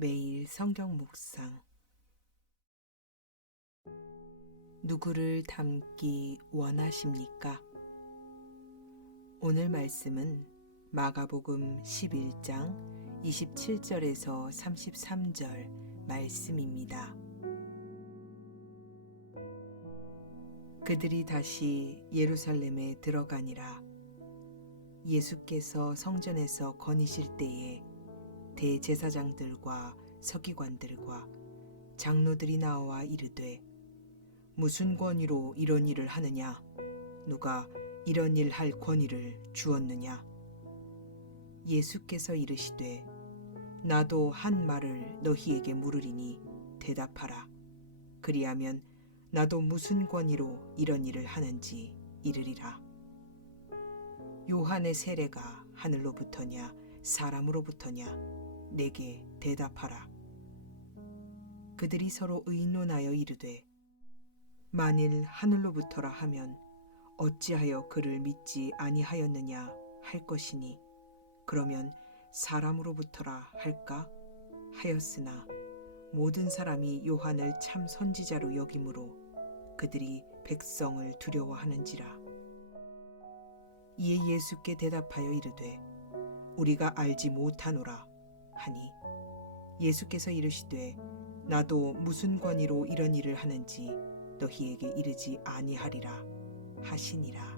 매일 성경 묵상. 누구를 닮기 원하십니까? 오늘 말씀은 마가복음 11장 27절에서 33절 말씀입니다. 그들이 다시 예루살렘에 들어가니라. 예수께서 성전에서 거니실 때에 대제사장들과 서기관들과 장로들이 나와 이르되, 무슨 권위로 이런 일을 하느냐? 누가 이런 일 할 권위를 주었느냐? 예수께서 이르시되, 나도 한 말을 너희에게 물으리니 대답하라. 그리하면 나도 무슨 권위로 이런 일을 하는지 이르리라. 요한의 세례가 하늘로부터냐 사람으로부터냐? 내게 대답하라. 그들이 서로 의논하여 이르되, 만일 하늘로부터라 하면 어찌하여 그를 믿지 아니하였느냐 할 것이니, 그러면 사람으로부터라 할까 하였으나 모든 사람이 요한을 참 선지자로 여김으로 그들이 백성을 두려워하는지라. 이에 예수께 대답하여 이르되, 우리가 알지 못하노라 하니, 예수께서 이르시되, 나도 무슨 권위로 이런 일을 하는지 너희에게 이르지 아니하리라 하시니라.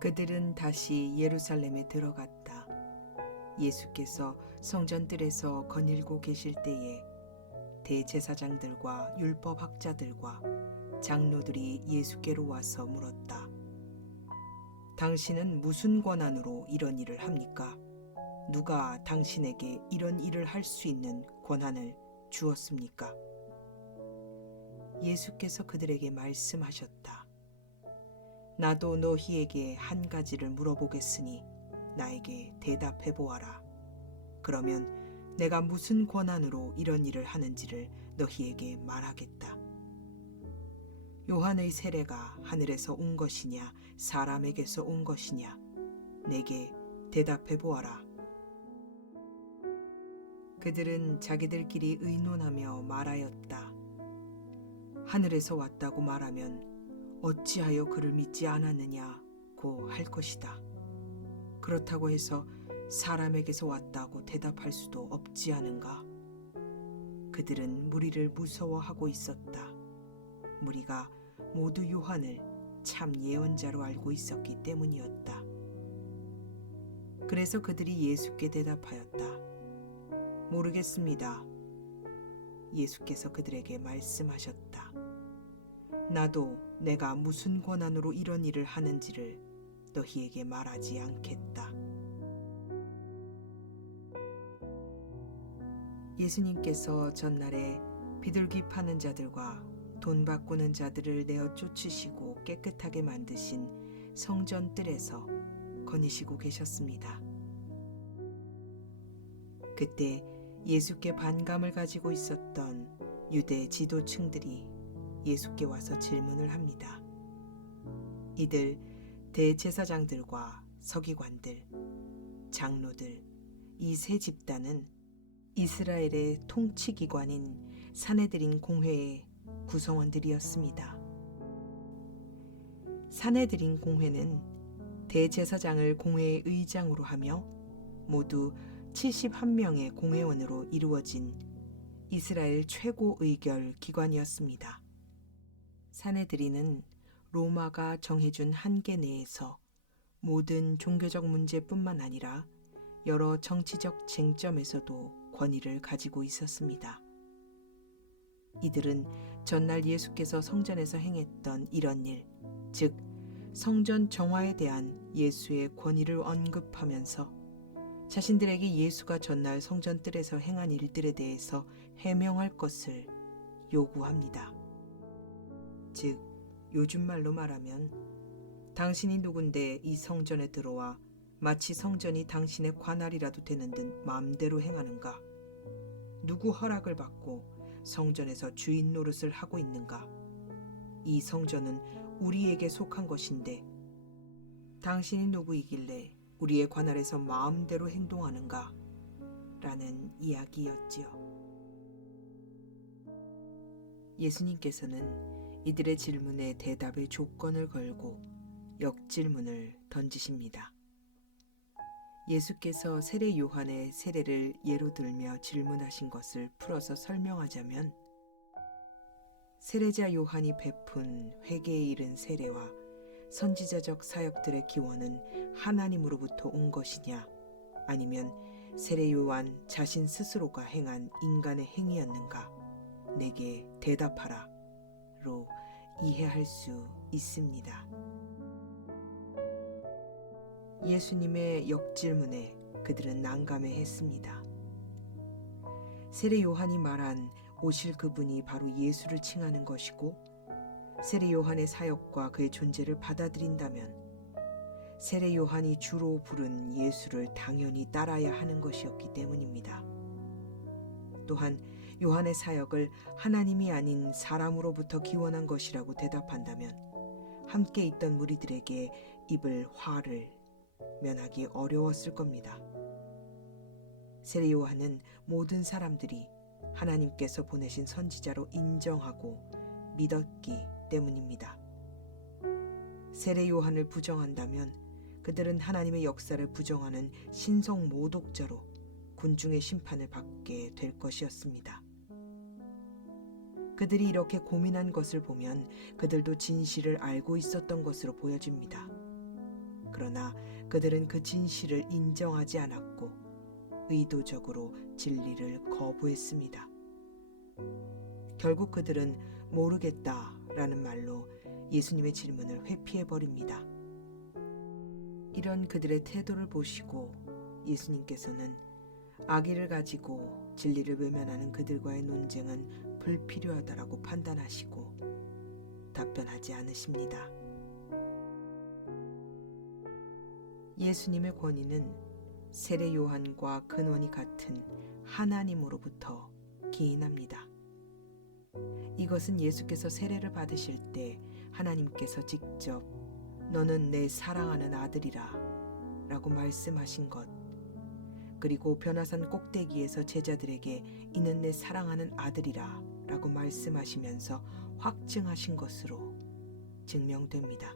그들은 다시 예루살렘에 들어갔다. 예수께서 성전들에서 거닐고 계실 때에 대제사장들과 율법학자들과 장로들이 예수께로 와서 물었다. 당신은 무슨 권한으로 이런 일을 합니까? 누가 당신에게 이런 일을 할 수 있는 권한을 주었습니까? 예수께서 그들에게 말씀하셨다. 나도 너희에게 한 가지를 물어보겠으니 나에게 대답해 보아라. 그러면 내가 무슨 권한으로 이런 일을 하는지를 너희에게 말하겠다. 요한의 세례가 하늘에서 온 것이냐 사람에게서 온 것이냐? 내게 대답해 보아라. 그들은 자기들끼리 의논하며 말하였다. 하늘에서 왔다고 말하면 어찌하여 그를 믿지 않았느냐고 할 것이다. 그렇다고 해서 사람에게서 왔다고 대답할 수도 없지 않은가? 그들은 무리를 무서워하고 있었다. 무리가 모두 요한을 참 예언자로 알고 있었기 때문이었다. 그래서 그들이 예수께 대답하였다. 모르겠습니다. 예수께서 그들에게 말씀하셨다. 나도 내가 무슨 권한으로 이런 일을 하는지를 너희에게 말하지 않겠다. 예수님께서 전날에 비둘기 파는 자들과 돈 바꾸는 자들을 내어 쫓으시고 깨끗하게 만드신 성전 뜰에서 거니시고 계셨습니다. 그때 예수께 반감을 가지고 있었던 유대 지도층들이 예수께 와서 질문을 합니다. 이들 대제사장들과 서기관들, 장로들, 이 세 집단은 이스라엘의 통치기관인 산헤드린 공회의 구성원들이었습니다. 산헤드린 공회는 대제사장을 공회의 의장으로 하며 모두 71명의 공회원으로 이루어진 이스라엘 최고 의결 기관이었습니다. 산헤드린은 로마가 정해준 한계 내에서 모든 종교적 문제뿐만 아니라 여러 정치적 쟁점에서도 권위를 가지고 있었습니다. 이들은 전날 예수께서 성전에서 행했던 이런 일, 즉 성전 정화에 대한 예수의 권위를 언급하면서 자신들에게 예수가 전날 성전 뜰에서 행한 일들에 대해서 해명할 것을 요구합니다. 즉 요즘 말로 말하면, 당신이 누군데 이 성전에 들어와 마치 성전이 당신의 관할이라도 되는 듯 마음대로 행하는가? 누구 허락을 받고 성전에서 주인 노릇을 하고 있는가? 이 성전은 우리에게 속한 것인데 당신이 누구이길래 우리의 관할에서 마음대로 행동하는가? 라는 이야기였지요. 예수님께서는 이들의 질문에 대답의 조건을 걸고 역질문을 던지십니다. 예수께서 세례 요한의 세례를 예로 들며 질문하신 것을 풀어서 설명하자면, 세례자 요한이 베푼 회개에 이른 세례와 선지자적 사역들의 기원은 하나님으로부터 온 것이냐, 아니면 세례 요한 자신 스스로가 행한 인간의 행위였는가? 내게 대답하라 로 이해할 수 있습니다. 예수님의 역질문에 그들은 난감해했습니다. 세례 요한이 말한 오실 그분이 바로 예수를 칭하는 것이고, 세례 요한의 사역과 그의 존재를 받아들인다면 세례 요한이 주로 부른 예수를 당연히 따라야 하는 것이었기 때문입니다. 또한 요한의 사역을 하나님이 아닌 사람으로부터 기원한 것이라고 대답한다면 함께 있던 무리들에게 입을 화를 면하기 어려웠을 겁니다. 세례 요한은 모든 사람들이 하나님께서 보내신 선지자로 인정하고 믿었기 때문입니다. 세례 요한을 부정한다면 그들은 하나님의 역사를 부정하는 신성 모독자로 군중의 심판을 받게 될 것이었습니다. 그들이 이렇게 고민한 것을 보면 그들도 진실을 알고 있었던 것으로 보여집니다. 그러나 그들은 그 진실을 인정하지 않았고 의도적으로 진리를 거부했습니다. 결국 그들은 모르겠다라는 말로 예수님의 질문을 회피해버립니다. 이런 그들의 태도를 보시고 예수님께서는 악의를 가지고 진리를 외면하는 그들과의 논쟁은 불필요하다라고 판단하시고 답변하지 않으십니다. 예수님의 권위는 세례 요한과 근원이 같은 하나님으로부터 기인합니다. 이것은 예수께서 세례를 받으실 때 하나님께서 직접 너는 내 사랑하는 아들이라 라고 말씀하신 것, 그리고 변화산 꼭대기에서 제자들에게 이는 내 사랑하는 아들이라 라고 말씀하시면서 확증하신 것으로 증명됩니다.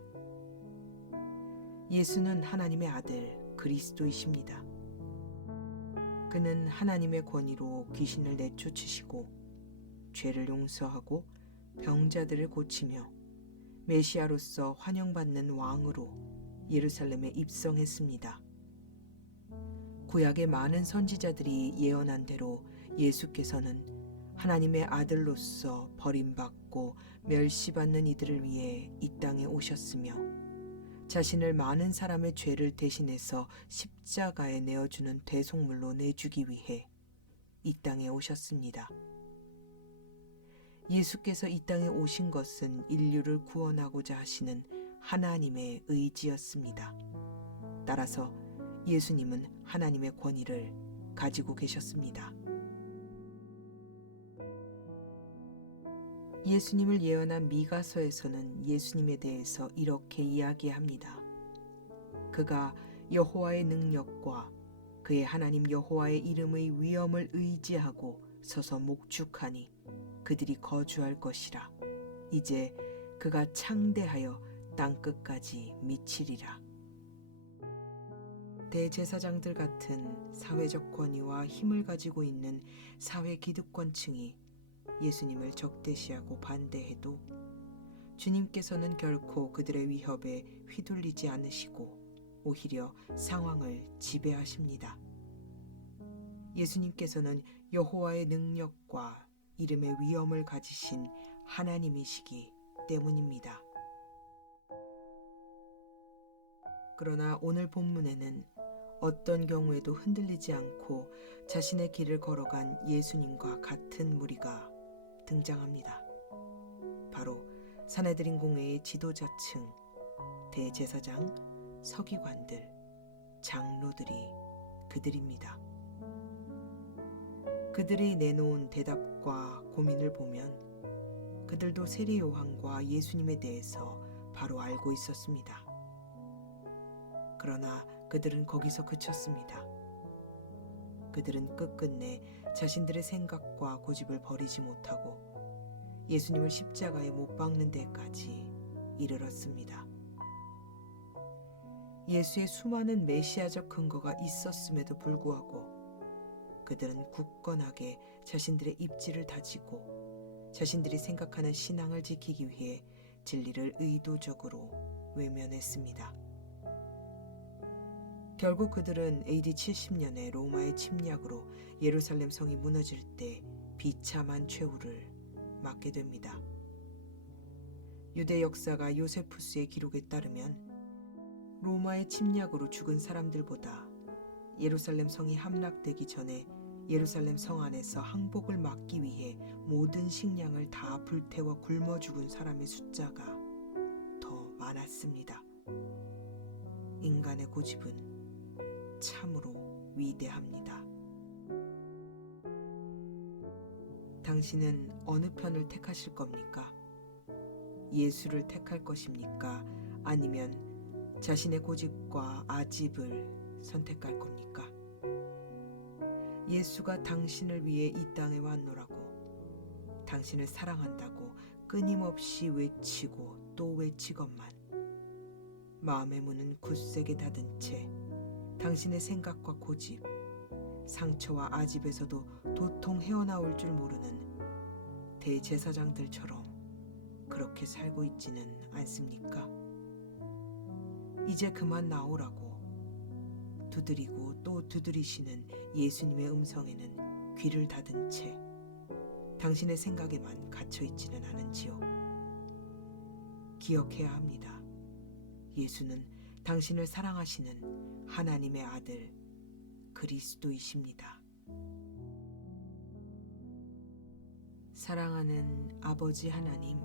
예수는 하나님의 아들 그리스도이십니다. 그는 하나님의 권위로 귀신을 내쫓으시고 죄를 용서하고 병자들을 고치며 메시아로서 환영받는 왕으로 예루살렘에 입성했습니다. 구약의 많은 선지자들이 예언한 대로 예수께서는 하나님의 아들로서 버림받고 멸시받는 이들을 위해 이 땅에 오셨으며 자신을 많은 사람의 죄를 대신해서 십자가에 내어주는 대속물로 내주기 위해 이 땅에 오셨습니다. 예수께서 이 땅에 오신 것은 인류를 구원하고자 하시는 하나님의 의지였습니다. 따라서 예수님은 하나님의 권위를 가지고 계셨습니다. 예수님을 예언한 미가서에서는 예수님에 대해서 이렇게 이야기합니다. 그가 여호와의 능력과 그의 하나님 여호와의 이름의 위엄을 의지하고 서서 목축하니 그들이 거주할 것이라. 이제 그가 창대하여 땅끝까지 미치리라. 대제사장들 같은 사회적 권위와 힘을 가지고 있는 사회 기득권층이 예수님을 적대시하고 반대해도 주님께서는 결코 그들의 위협에 휘둘리지 않으시고 오히려 상황을 지배하십니다. 예수님께서는 여호와의 능력과 이름의 위엄을 가지신 하나님이시기 때문입니다. 그러나 오늘 본문에는 어떤 경우에도 흔들리지 않고 자신의 길을 걸어간 예수님과 같은 무리가 등장합니다. 바로 산헤드린 공회의 지도자층, 대제사장, 서기관들, 장로들이 그들입니다. 그들이 내놓은 대답과 고민을 보면 그들도 세례 요한과 예수님에 대해서 바로 알고 있었습니다. 그러나 그들은 거기서 그쳤습니다. 그들은 끝끝내 자신들의 생각과 고집을 버리지 못하고 예수님을 십자가에 못 박는 데까지 이르렀습니다. 예수의 수많은 메시아적 근거가 있었음에도 불구하고 그들은 굳건하게 자신들의 입지를 다지고 자신들이 생각하는 신앙을 지키기 위해 진리를 의도적으로 외면했습니다. 결국 그들은 AD 70년에 로마의 침략으로 예루살렘 성이 무너질 때 비참한 최후를 맞게 됩니다. 유대 역사가 요세푸스의 기록에 따르면 로마의 침략으로 죽은 사람들보다 예루살렘 성이 함락되기 전에 예루살렘 성 안에서 항복을 막기 위해 모든 식량을 다 불태워 굶어 죽은 사람의 숫자가 더 많았습니다. 인간의 고집은 참으로 위대합니다. 당신은 어느 편을 택하실 겁니까? 예수를 택할 것입니까? 아니면 자신의 고집과 아집을 선택할 겁니까? 예수가 당신을 위해 이 땅에 왔노라고 당신을 사랑한다고 끊임없이 외치고 또 외치건만 마음의 문은 굳세게 닫은 채 당신의 생각과 고집, 상처와 아집에서도 도통 헤어나올 줄 모르는 대제사장들처럼 그렇게 살고 있지는 않습니까? 이제 그만 나오라고 두드리고 또 두드리시는 예수님의 음성에는 귀를 닫은 채 당신의 생각에만 갇혀 있지는 않은지요. 기억해야 합니다. 예수는 당신을 사랑하시는 하나님의 아들 그리스도이십니다. 사랑하는 아버지 하나님,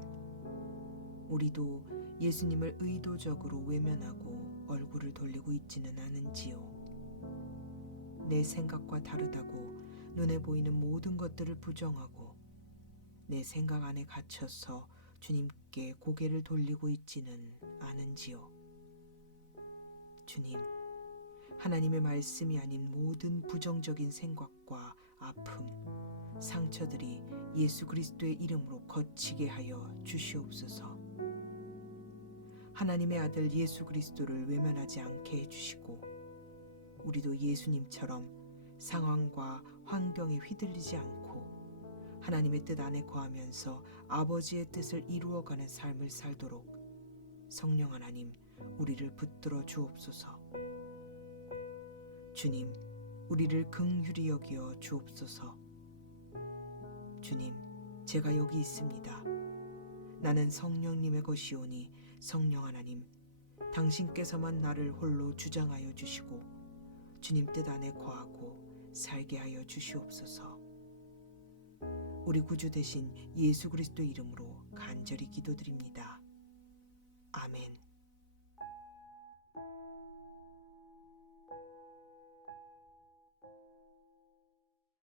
우리도 예수님을 의도적으로 외면하고 얼굴을 돌리고 있지는 않은지요. 내 생각과 다르다고 눈에 보이는 모든 것들을 부정하고 내 생각 안에 갇혀서 주님께 고개를 돌리고 있지는 않은지요. 주님, 하나님의 말씀이 아닌 모든 부정적인 생각과 아픔, 상처들이 예수 그리스도의 이름으로 거치게 하여 주시옵소서. 하나님의 아들 예수 그리스도를 외면하지 않게 해주시고 우리도 예수님처럼 상황과 환경에 휘둘리지 않고 하나님의 뜻 안에 거하면서 아버지의 뜻을 이루어가는 삶을 살도록 성령 하나님 우리를 붙들어 주옵소서. 주님, 우리를 긍휼히 여기어 주옵소서. 주님, 제가 여기 있습니다. 나는 성령님의 것이오니 성령 하나님, 당신께서만 나를 홀로 주장하여 주시고 주님 뜻 안에 거하고 살게 하여 주시옵소서. 우리 구주 되신 예수 그리스도 이름으로 간절히 기도드립니다. 아멘.